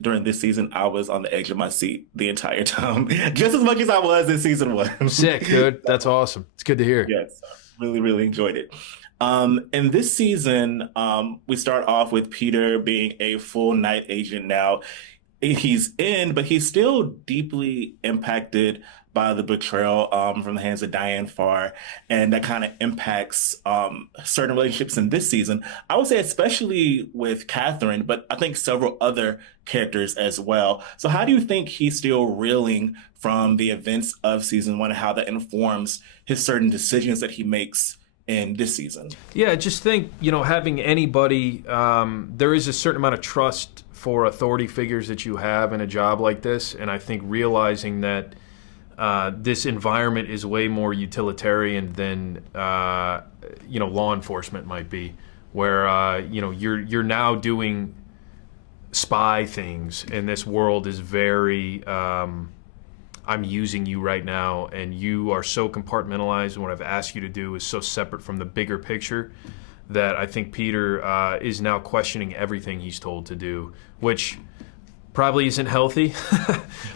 during this season, I was on the edge of my seat the entire time, just as much as I was in season one. Sick, dude. That's awesome. It's good to hear. Yes, really, really enjoyed it. In this season, we start off with Peter being a full night agent now. He's in, but he's still deeply impacted by the betrayal from the hands of Diane Farr, and that kind of impacts certain relationships in this season. I would say especially with Catherine, but I think several other characters as well. So how do you think he's still reeling from the events of season one and how that informs his certain decisions that he makes in this season? Yeah, I just think, having anybody, there is a certain amount of trust for authority figures that you have in a job like this. And I think realizing that this environment is way more utilitarian than, law enforcement might be, where, you're now doing spy things, and this world is very, I'm using you right now, and you are so compartmentalized, and what I've asked you to do is so separate from the bigger picture that I think Peter is now questioning everything he's told to do, which probably isn't healthy.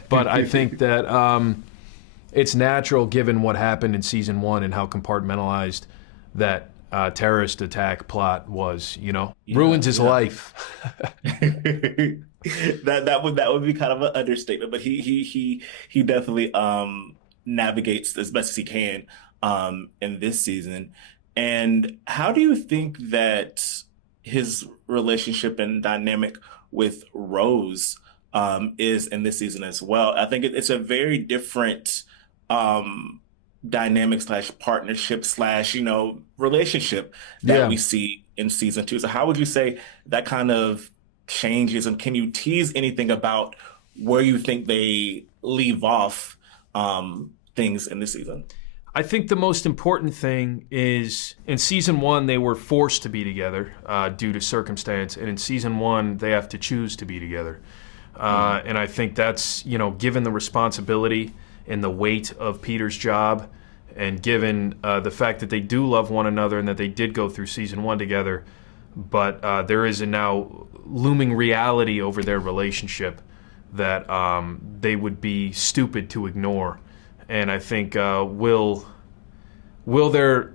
But I think that it's natural given what happened in season one and how compartmentalized that terrorist attack plot was, ruins his life. That would be kind of an understatement, but he definitely navigates as best as he can in this season. And how do you think that his relationship and dynamic with Rose is in this season as well? I think it's a very different dynamic slash partnership slash relationship that Yeah. we see in season two. So how would you say that kind of changes, and can you tease anything about where you think they leave off things in this season? I think the most important thing is in season one, they were forced to be together due to circumstance. And in season one, they have to choose to be together. And I think that's, given the responsibility and the weight of Peter's job, and given the fact that they do love one another and that they did go through season one together, but there is a now looming reality over their relationship that they would be stupid to ignore. And I think will their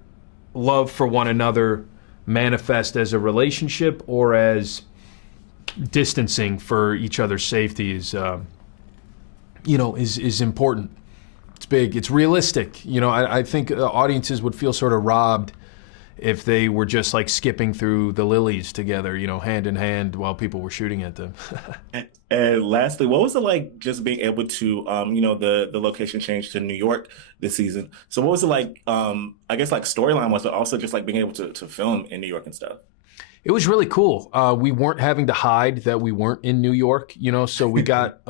love for one another manifest as a relationship or as distancing for each other's safety is important. It's big. It's realistic. I think audiences would feel sort of robbed if they were just like skipping through the lilies together, hand in hand while people were shooting at them. And lastly, what was it like just being able to, the location changed to New York this season? So what was it like, I guess like storyline was, but also just like being able to film in New York and stuff? It was really cool. We weren't having to hide that we weren't in New York, so we got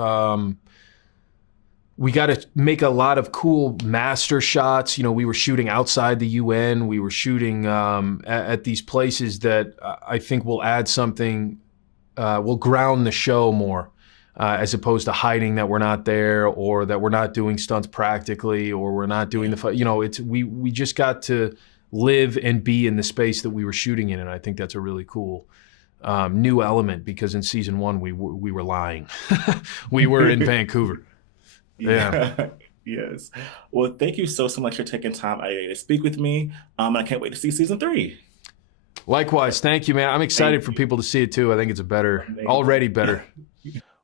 to make a lot of cool master shots. We were shooting outside the UN. We were shooting at these places that I think will add something, will ground the show more, as opposed to hiding that we're not there or that we're not doing stunts practically or we're not doing we just got to live and be in the space that we were shooting in. And I think that's a really cool new element, because in season one, we were lying. We were in Vancouver. Yeah. Yes. Well, thank you so much for taking time out of your day to speak with me. I can't wait to see season three. Likewise. Thank you, man. I'm excited for people to see it too. I think it's already better.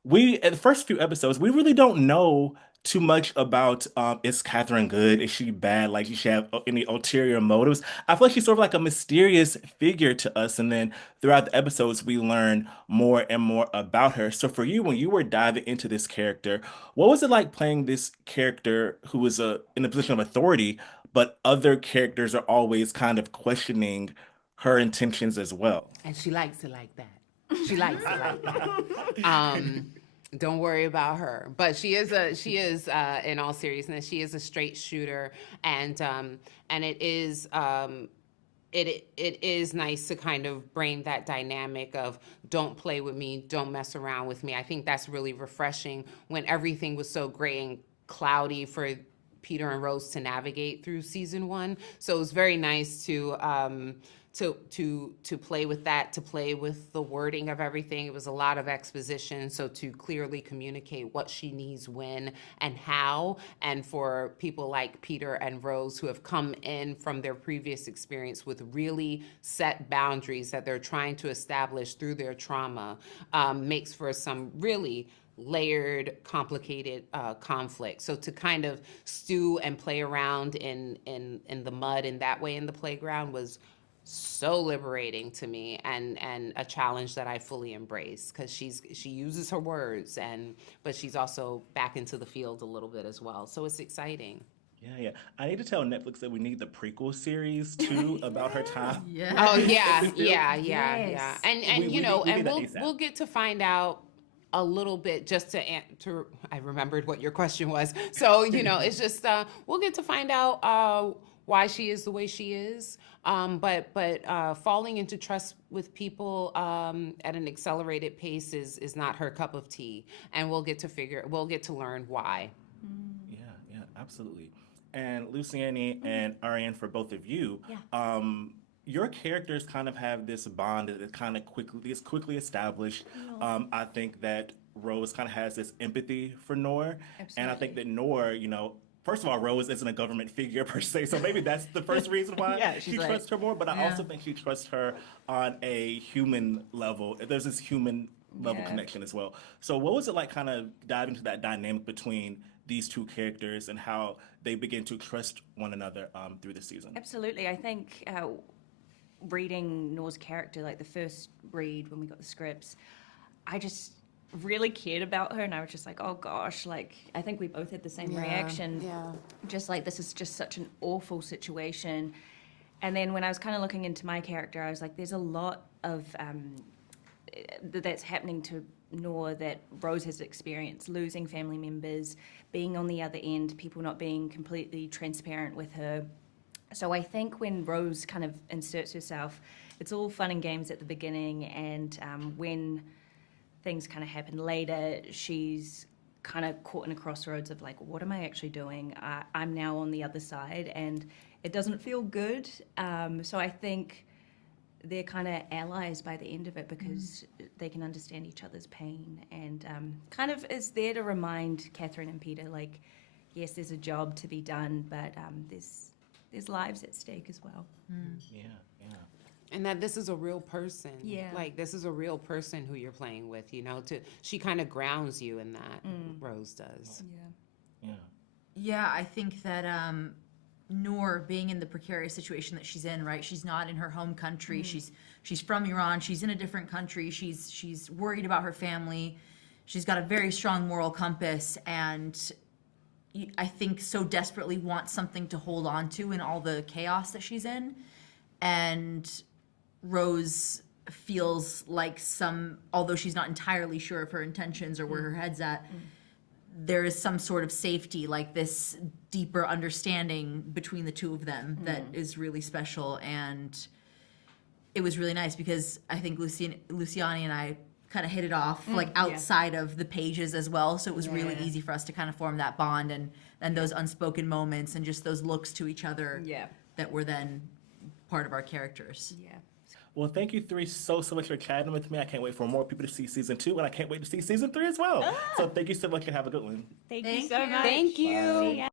We, at the first few episodes, we really don't know too much about is Catherine good? Is she bad? Like, does she have any ulterior motives? I feel like she's sort of like a mysterious figure to us. And then throughout the episodes, we learn more and more about her. So for you, when you were diving into this character, what was it like playing this character who was in a position of authority, but other characters are always kind of questioning her intentions as well? And she likes it like that. She likes it like that. Don't worry about her. But she is in all seriousness, she is a straight shooter, and it is it is nice to kind of bring that dynamic of don't play with me, don't mess around with me. I think that's really refreshing when everything was so gray and cloudy for Peter and Rose to navigate through season one. So it was very nice to to play with that, to play with the wording of everything. It was a lot of exposition, so to clearly communicate what she needs when and how, and for people like Peter and Rose who have come in from their previous experience with really set boundaries that they're trying to establish through their trauma, makes for some really layered, complicated conflict. So to kind of stew and play around in the mud in that way in the playground was so liberating to me, and a challenge that I fully embrace, because she uses her words, but she's also back into the field a little bit as well. So it's exciting. Yeah. I need to tell Netflix that we need the prequel series too about her time. Yeah. Oh yeah, We do. yeah. Yes. And We you know, need and that we'll ASAP. we'll get to find out a little bit, just to answer. I remembered what your question was. So you know, it's just we'll get to find out why she is the way she is. But falling into trust with people at an accelerated pace is not her cup of tea, and we'll get to learn why. Yeah, absolutely. And Luciane and Arienne, for both of you, your characters kind of have this bond that is quickly established. I think that Rose kind of has this empathy for Norah, and I think that Norah, first of all, Rose isn't a government figure per se, so maybe that's the first reason why Yeah, she she's like- trusts her more. But I also think she trusts her on a human level. There's this human level connection as well. So what was it like kind of diving into that dynamic between these two characters and how they begin to trust one another through the season? Absolutely. I think reading Norah's character, like the first read when we got the scripts, I just really cared about her, and I was just like, oh gosh, like I think we both had the same reaction. Yeah. Just like, this is just such an awful situation. And then when I was kind of looking into my character, I was like, there's a lot of that's happening to Norah that Rose has experienced, losing family members, being on the other end, people not being completely transparent with her. So I think when Rose kind of inserts herself, it's all fun and games at the beginning, and when things kind of happen later, she's kind of caught in a crossroads of like, what am I actually doing? I'm now on the other side, and it doesn't feel good. So I think they're kind of allies by the end of it, because they can understand each other's pain, and kind of is there to remind Catherine and Peter, like, yes, there's a job to be done, but there's lives at stake as well. Yeah. And that this is a real person. Yeah. Like, this is a real person who you're playing with, she kind of grounds you in that, Rose does. Yeah, I think that Norah, being in the precarious situation that she's in, right? She's not in her home country. She's from Iran. She's in a different country. She's worried about her family. She's got a very strong moral compass, and I think so desperately wants something to hold on to in all the chaos that she's in. And Rose feels like although she's not entirely sure of her intentions or where her head's at, there is some sort of safety, like this deeper understanding between the two of them that is really special. And it was really nice because I think Luciane and I kind of hit it off like outside of the pages as well. So it was really easy for us to kind of form that bond and those unspoken moments and just those looks to each other that were then part of our characters. Yeah. Well, thank you three so much for chatting with me. I can't wait for more people to see season 2, and I can't wait to see season 3 as well. So thank you so much, and have a good one. Thank you so much. Thank you. See ya.